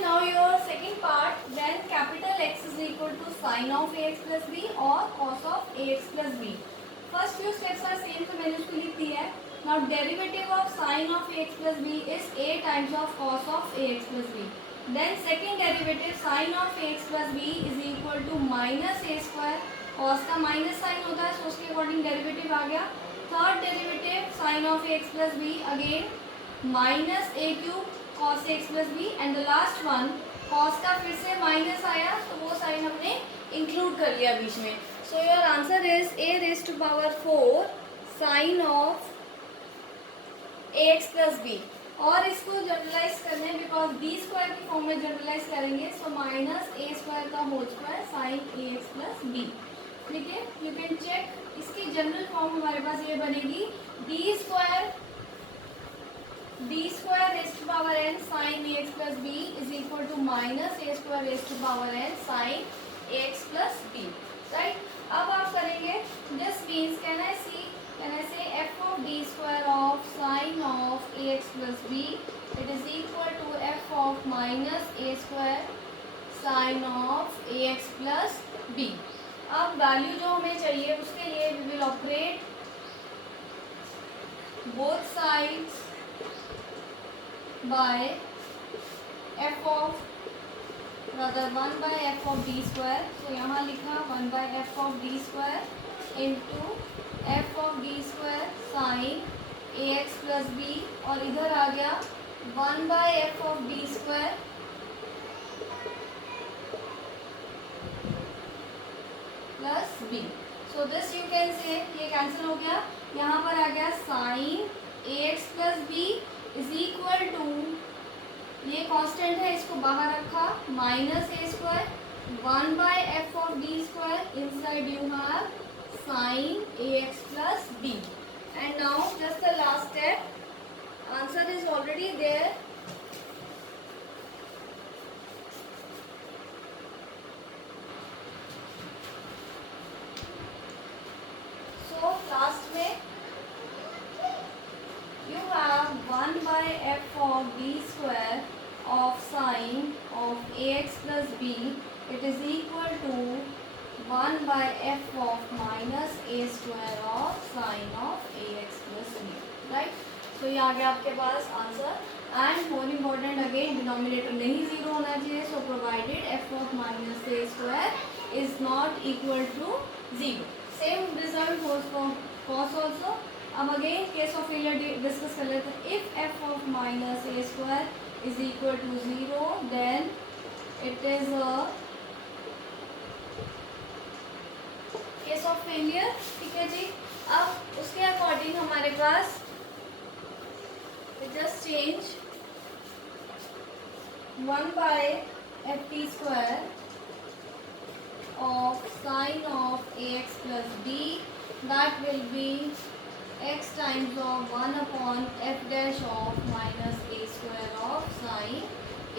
now your second part, when capital X is equal to sin of ax plus b or cos of ax plus b. First few steps are same, तो मैंने उसको लिख दिया है. Now derivative of sin of ax plus b is a times of cos of ax plus b. Then second derivative sin of ax plus b is equal to minus a square. cos का minus sign होता है, so उसके according derivative आ गया. Third derivative sin of ax plus b again minus a cube cos x plus b and the last one cos का फिर से minus आया, तो वो साइन हमने इंक्लूड कर लिया बीच में. So your answer is a raise to power 4 sine of ax plus b. और इसको जनरलाइज करने बिकॉज बी स्क्वायर की फॉर्म में जनरलाइज करेंगे, सो माइनस ए स्क्वायर का whole square sine a x plus b. ठीक है, यू कैन चेक. इसकी जनरल फॉर्म हमारे पास ये बनेगी b square raise to power n sine a x plus b is equal to minus A square raise to power n sine a x plus b. Right, अब आप करेंगे this means can I say f of D square of sine of A x plus b it is equal to f of minus A square sine of A x plus b. अब value जो हमें चाहिए उसके लिए we will operate both sides by f of rather 1 by f of d square. So यहाँ लिखा 1 by f of d square into f of d square sin ax plus b और इधर आ गया 1 by f of d square plus b. So this you can say ये cancel हो गया. यहाँ पर आ गया sin ax plus b is equal to, ये कांस्टेंट है इसको बाहर रखा, minus A square 1 by f of D square inside you have sine a x plus b. And now just the last step, answer is already there. So last में you have 1 by f of b square of sine of ax plus b. It is equal to 1 by f of minus a square of sine of ax plus b. Right? So ये आ गया आपके पास answer. And more important again denominator नहीं zero होना चाहिए. So provided f of minus a square is not equal to 0. Same result holds for cos also. अब again case of failure discuss कर लेते हैं. If F of minus A square is equal to 0 then it is a case of failure. ठीक है जी. अब उसके according हमारे पास just change 1 by F T square of sine of A x plus B, that will be x times of 1 upon f dash of minus a square of sin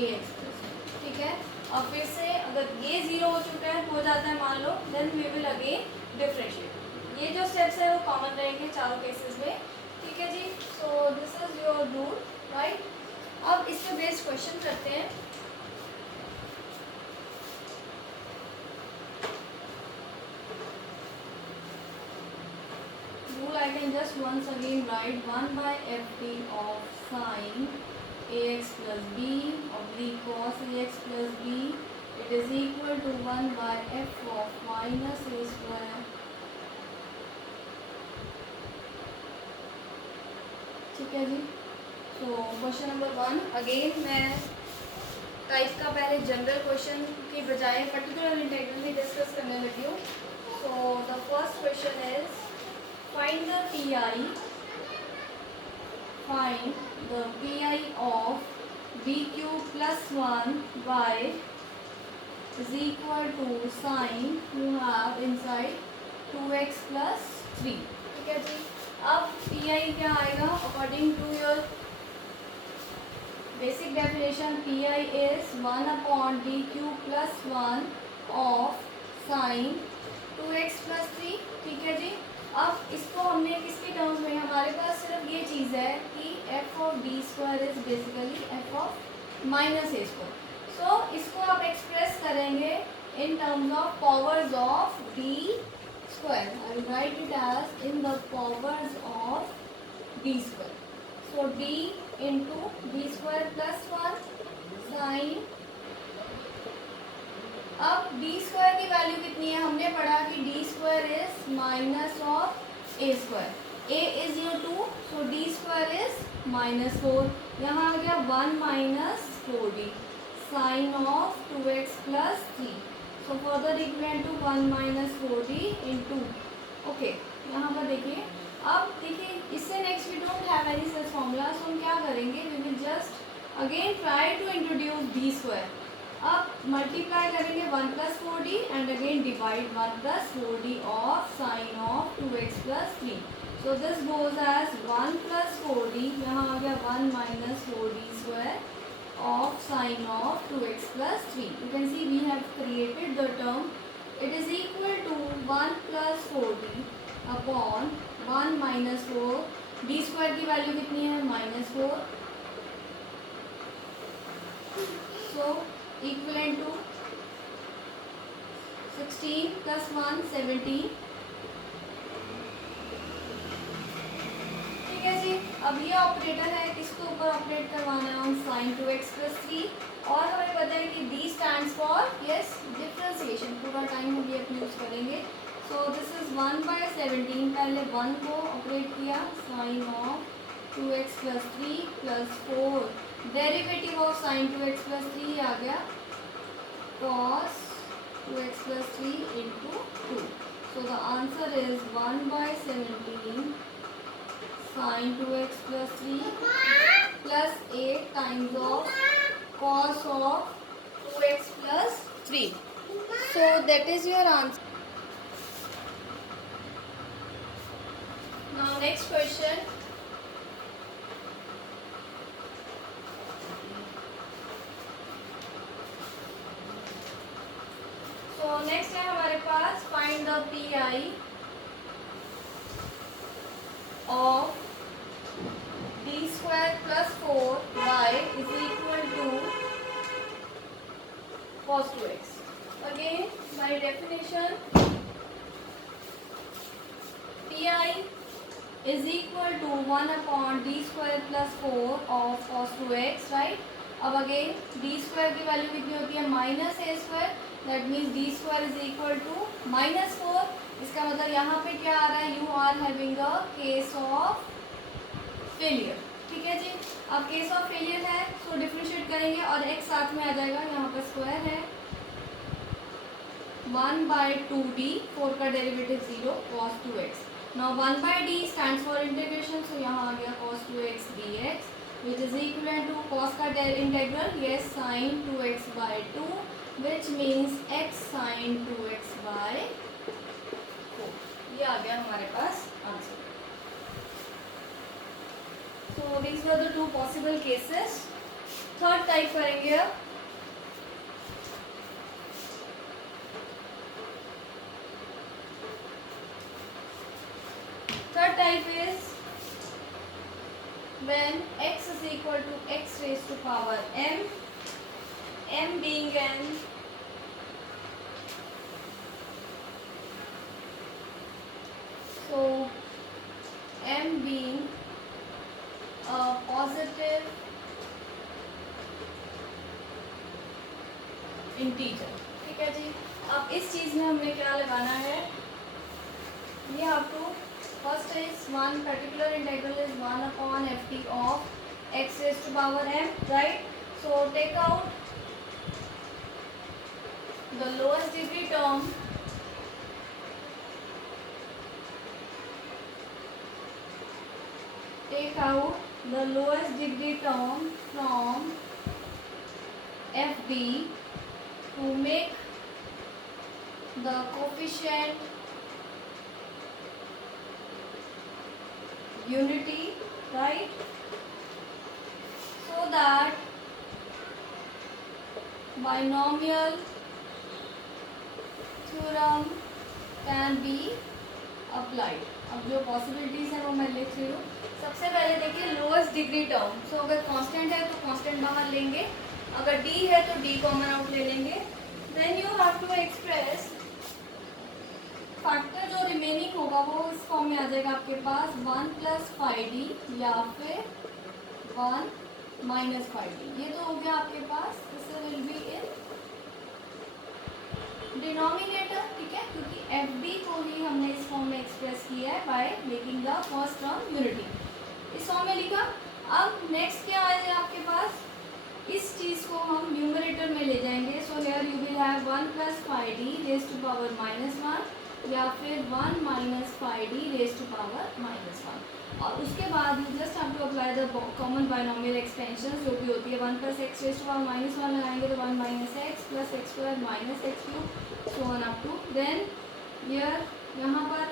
ax plus b. ठीक है. अब फिर से अगर ये zero हो चुका है, हो जाता है मान लो, then we will again differentiate. ये जो स्टेप्स है वो कॉमन रहेंगे चारों केसेस में. ठीक है जी. So this is your rule. Right, अब इससे बेस्ड क्वेश्चन करते हैं. I can just once again write 1 by ft of sin ax plus b oblique cos ax plus b. It is equal to 1 by f of minus a square. ठीक है जी. तो question number 1 again मैं type का पहले general question की बजाय particular integral में discuss करने लगी हूँ. So the first question is find the pi of b cube plus 1 y is equal to sine you have inside 2x plus 3. ठीक है जी. अब pi क्या आएगा according to your basic definition. pi is 1 upon d cube plus 1 of sine 2x plus 3. ठीक है जी. अब इसको हमने किसके टर्म्स में, हमारे पास सिर्फ ये चीज़ है कि F of D square is basically F of minus A square. So इसको आप एक्सप्रेस करेंगे in terms of powers of D square. I will write it as in the powers of D square. So D into D square plus 1 sine. अब D square की value कितनी है? हमने पढ़ा कि D square is minus of A square. A is your 2, so D square is -4. यहाँ आ गया 1 minus 4d sine of 2x plus 3. So further equal to 1 minus 4d into. Okay, यहाँ पर देखिए. अब देखिए इससे next we don't have any such formula, so हम क्या करेंगे? We will just again try to introduce D square. अब मल्टीप्लाई करेंगे 1 plus 4d and again divide 1 plus 4d of sine of 2x plus 3. So this goes as 1 plus 4d. यहाँ आ गया 1 minus 4d square of sine of 2x plus 3. You can see we have created the term. It is equal to 1 plus 4d upon 1 minus 4. D square की value कितनी है? -4. So equivalent to 16 plus 1 17. ठीक है जी. अब ये operator है, किसके ऊपर ऑपरेट करवाना है? On sine 2x plus 3. और हमें पता है कि d stands for yes differentiation. पूरा टाइम हम ये यूज करेंगे. So this is 1/17. पहले 1 को ऑपरेट किया sine of 2x plus 3 plus 4. Derivative of sine 2x plus 3 आ गया cos 2x plus 3 into 2. So the answer is 1/17 sin 2x plus 3 plus 8 times of cos of 2x plus 3. So that is your answer. Now next question. तो next है हमारे पास find the PI of d square plus 4y is equal to cos 2x. Again by definition PI is equal to 1 upon d square plus 4 of cos 2x. Right. अब again d square की value कितनी होती है? Minus A square. That means D square is equal to -4. इसका मतलब यहाँ पे क्या आ रहा है? You are having a case of failure. ठीक है जी. अब केस ऑफ फेलियर है, सो डिफरेंशिएट करेंगे और x साथ में आ जाएगा. यहाँ पर स्क्वायर है 1/2d. 4 का derivative 0 cos 2x. Now 1/d stands for integration. So यहाँ आ गया cos 2x dx which is equivalent to cos का integral yes sin 2x/2 which means x sin 2x/4. ये आ गया हमारे पास answer. So these were the two possible cases. Third type करेंगे अब. Third type is when x is equal to x raised to power m, m being an m being a positive integer. ठीक है जी. अब इस चीज़ में हमें क्या लगाना है? ये आपको first is one particular integral is 1 upon ft of x raised to power m. Right. So take out the lowest degree term from fb to make the coefficient unity, right, so that binomial theorem can be applied. अब जो possibilities है वो मैं लिख रही हूँ. सबसे पहले देखिए लोएस्ट डिग्री टर्म. सो अगर कांस्टेंट है तो कांस्टेंट बाहर लेंगे. अगर d है तो d कॉमन आउट ले लेंगे. Then you have to express factor जो रिमेनिंग होगा वो इस फॉर्म में आ जाएगा आपके पास 1 प्लस 5d या फिर 1 माइनस 5d. ये तो हो गया आपके पास. This will be in denominator. ठीक है, क्योंकि fd को ही हमने इस फॉर्म में एक्सप्रेस किया है by making the first term unity. इस फॉर्म में लिखा. अब नेक्स्ट क्या आएगा आपके पास, इस चीज़ को हम न्यूमरेटर में ले जाएंगे. So here you will have 1 plus 5d raise to power -1 या फिर 1 minus 5d raise to power -1. और उसके बाद you just have to apply the common binomial expansion जो भी होती है. 1 plus x raise to power -1 लगाएंगे तो 1 minus x plus x square minus x cube so on up to. Then यहाँ पर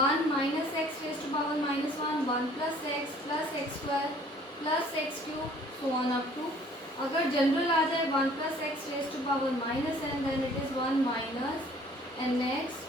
1 minus x raise to power -1 1 plus x square plus x cube so on up to. अगर general आ जाए 1 plus x raise to power -n then it is 1 minus nx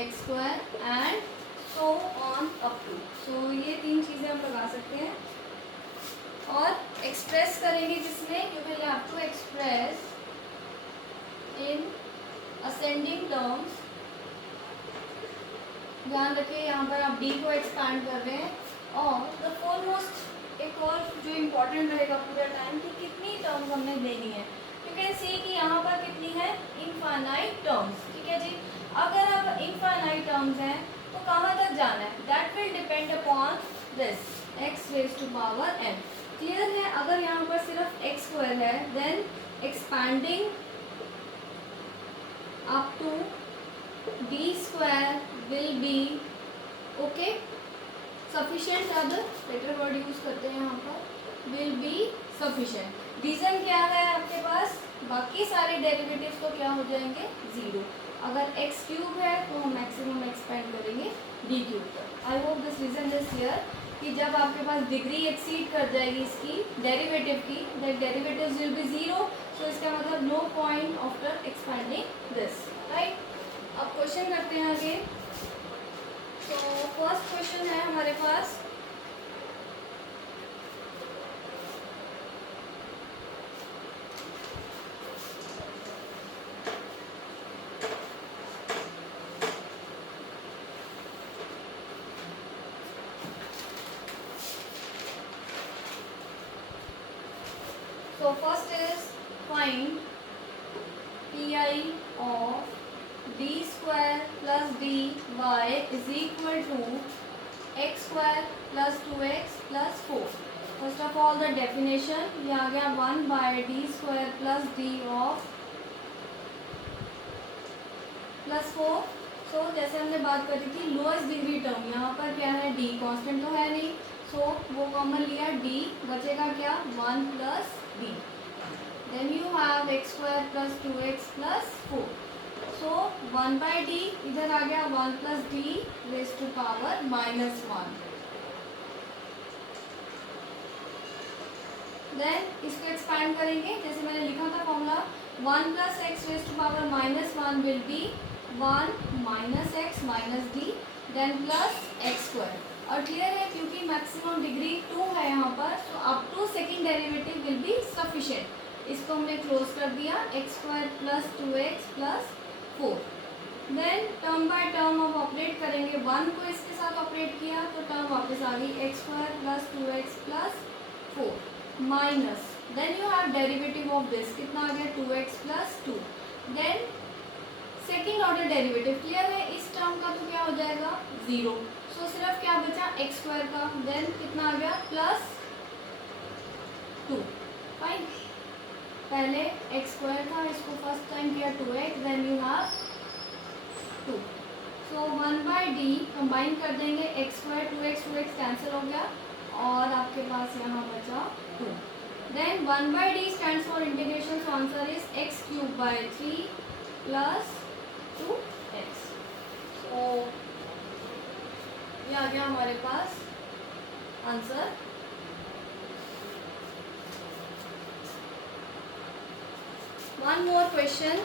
X square and so on up to. So ये तीन चीज़ें हम लगा सकते हैं और एक्सप्रेस करेंगे जिसमें you will have to express in ascending terms. ध्यान रखिए यहाँ पर आप d को एक्सपैंड कर रहे हैं. और द फॉरमोस्ट एक और जो इम्पोर्टेंट रहेगा पूरा टाइम कि कितनी टर्म्स हमने देनी है. यू कैन सी कि यहाँ पर कितनी है, इनफाइनाइट टर्म्स. ठीक है जी. अगर अब इनफाइनाइट टर्म्स हैं तो कहाँ तक जाना है, that will depend upon this x raise to power n. Clear है. अगर यहाँ पर सिर्फ x स्क्वायर है then expanding up to d square will be okay sufficient. अब बेटर वर्ड यूज करते हैं यहाँ पर, विल बी सफिशिएंट. रीज़न क्या है आपके पास, बाकी सारे डेरिवेटिव्स तो क्या हो जाएंगे, ज़ीरो. अगर एक्स क्यूब है तो हम मैक्सिमम एक्सपेंड करेंगे डी क्यूब तक. I hope this reason is clear कि जब आपके पास डिग्री एक्सीड कर जाएगी इसकी डेरिवेटिव की, that derivatives will be zero. So इसका मतलब no point after expanding this. Right. अब क्वेश्चन करते हैं आगे. तो फर्स्ट क्वेश्चन है हमारे पास, so first is find pi of d square plus dy is equal to x square plus 2x plus 4. First of all the definition, ये आ गया 1 by d square plus d of plus 4. so जैसे हमने बात करी थी lowest degree term, यहाँ पर क्या है, d कांस्टेंट तो है नहीं. सो वो कॉमन लिया, d बचेगा क्या, 1 plus d. then you have x square plus 2x plus 4. so 1 by d इधर आ गया 1 plus d raised to power -1. then इसको एक्सपैंड करेंगे जैसे मैंने लिखा था formula, 1 plus x raised to power -1 will be 1 minus x minus d then plus x square. और clear है क्योंकि मैक्सिमम डिग्री 2 है यहाँ पर, so up to second derivative will be sufficient. इसको हमने क्लोज कर दिया, X square plus 2x plus 4. Then term by term अब ऑपरेट करेंगे. 1 को इसके साथ ऑपरेट किया तो टर्म वापस आ गई, x square plus 2x plus 4 minus. Then you have derivative of this, कितना आ गया, 2x plus 2. Then second order derivative. Clear है. इस टर्म का तो क्या हो जाएगा, 0. सो सिर्फ क्या बचा, एक्स स्क्वायर का. देन कितना आ गया, प्लस 2. फाइन. पहले एक्स स्क्वायर था, इसको फर्स्ट टाइम किया 2x, then you have 2. So 1 by d combine कर देंगे, एक्स स्क्वायर 2x कैंसिल हो गया और आपके पास यहाँ बचा 2. Then 1 by d stands for integration, so answer is x cube by 3 plus 2x. So ये आ गया हमारे पास answer. One more question.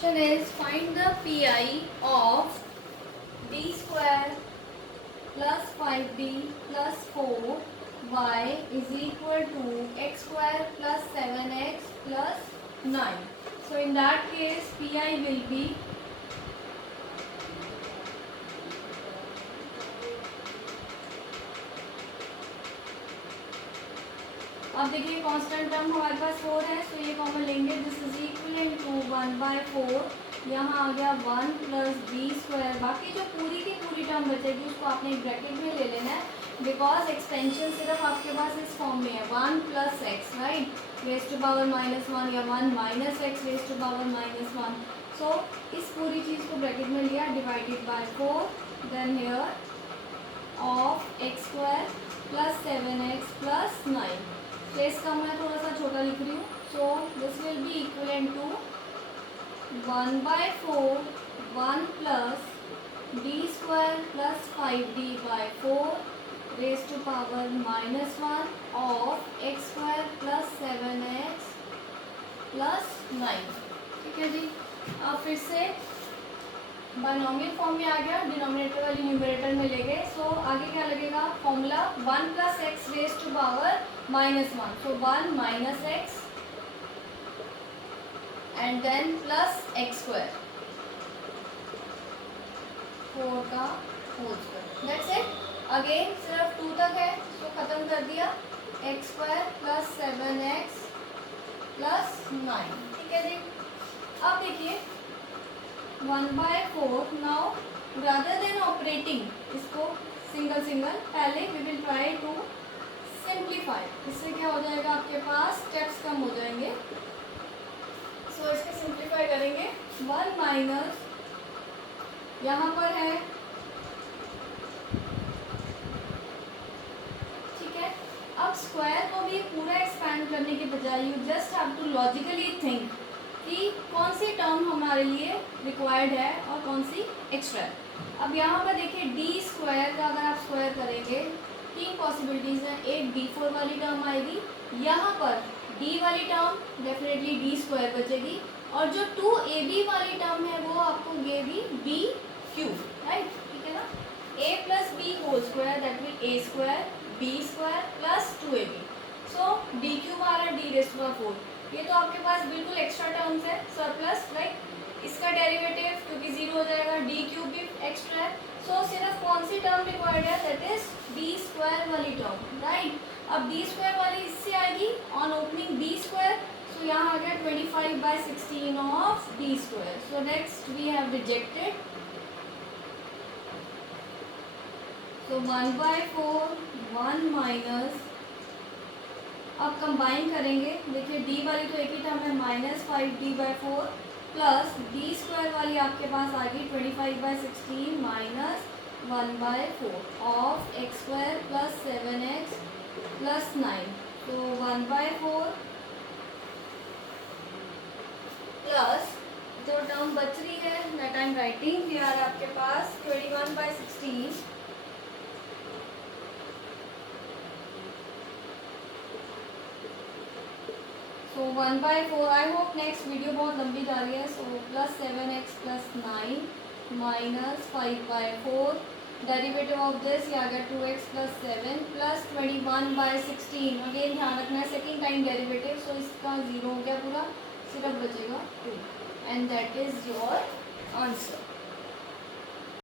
Question is find the pi of d square plus 5d plus 4y is equal to x square plus 7x plus 9. So in that case pi will be अब देखिए constant term हमारे पास 4 है, सो ये common लेंगे, this is equal to 1/4, यहाँ आ गया 1 plus B square. बाकी जो पूरी की पूरी टर्म बचेगी उसको आपने ब्रैकेट में ले लेना है, बिकॉज एक्सटेंशन सिर्फ आपके पास इस फॉर्म में है 1 plus x, right, raise to power -1 या 1 minus x raise to power -1। So इस पूरी चीज़ को ब्रैकेट में लिया, divided by 4, then here of x square plus 7x plus 9। Place का मैं थोड़ा सा छोटा लिख रही हूँ, so this will be equivalent to 1/4 1 plus d square plus 5d/4 raise to power -1 of x square plus 7x plus 9। ठीक है जी। अब फिर से बाइनोमियल फॉर्म में आ गया, डिनोमिनेटर वाली न्यूमरेटर में ले गए, सो आगे क्या लगेगा formula 1 plus x raise to power -1, so 1 minus x and then plus x square 4 का whole square, that's it. Again सिर्फ 2 तक है, सो खत्म कर दिया, X square plus 7x plus 9। ठीक है जी। अब देखिए 1/4, नाउ रादर देन ऑपरेटिंग इसको सिंगल सिंगल, पहले we will try to simplify. इससे क्या हो जाएगा, आपके पास स्टेप्स कम हो जाएंगे। सो इसको सिंप्लीफाई करेंगे, 1 माइनस यहाँ पर है, ठीक है। अब स्क्वायर को भी पूरा एक्सपैंड करने के बजाय you just have to logically think कि कौन सी टर्म हमारे लिए रिक्वायर्ड है और कौन सी एक्स्ट्रा है। अब यहाँ पर देखिए डी स्क्वायर का अगर आप स्क्वायर करेंगे 3 पॉसिबिलिटीज़ हैं, एक d4 वाली टर्म आएगी, यहाँ पर d वाली टर्म डेफिनेटली डी स्क्वायर बचेगी, और जो 2ab वाली टर्म है वो आपको देगी b3, राइट, ठीक है ना। a plus b whole square that will a square b square plus 2ab, so d3 आ रहा है d रेज़ टू पावर 4। ये तो आपके पास बिल्कुल एक्स्ट्रा टर्म्स है, सरप्लस, राइट। इसका डेरिवेटिव क्योंकि 0 हो जाएगा, d³ भी एक्स्ट्रा है, सो सिर्फ कौन सी टर्म रिक्वायर्ड है, दैट इज डी स्क्वायर वाली टर्म, राइट। अब डी स्क्वायर वाली इससे आएगी on opening b square, so यहाँ आ गया 25/16 of D square, so next we have rejected, so 1/4 1 minus, अब कंबाइन करेंगे, देखिए d वाली तो एक ही टर्म है -5d/4 प्लस डी स्क्वायर वाली आपके पास आ गई 25/16 minus 1/4 of x square plus 7x plus 9, तो 1/4 प्लस जो टर्म बच रही है that I am writing here आपके पास 21/16, सो 1/4, आई होप नेक्स्ट वीडियो बहुत लंबी जा रही है, so plus 7x plus 9 minus 5/4, derivative of this ये आ गया 2x प्लस 7 प्लस 21/16, अगेन ध्यान रखना है सेकेंड टाइम डेरिवेटिव, सो इसका 0 हो गया पूरा, सिर्फ बचेगा 2, and that is your answer.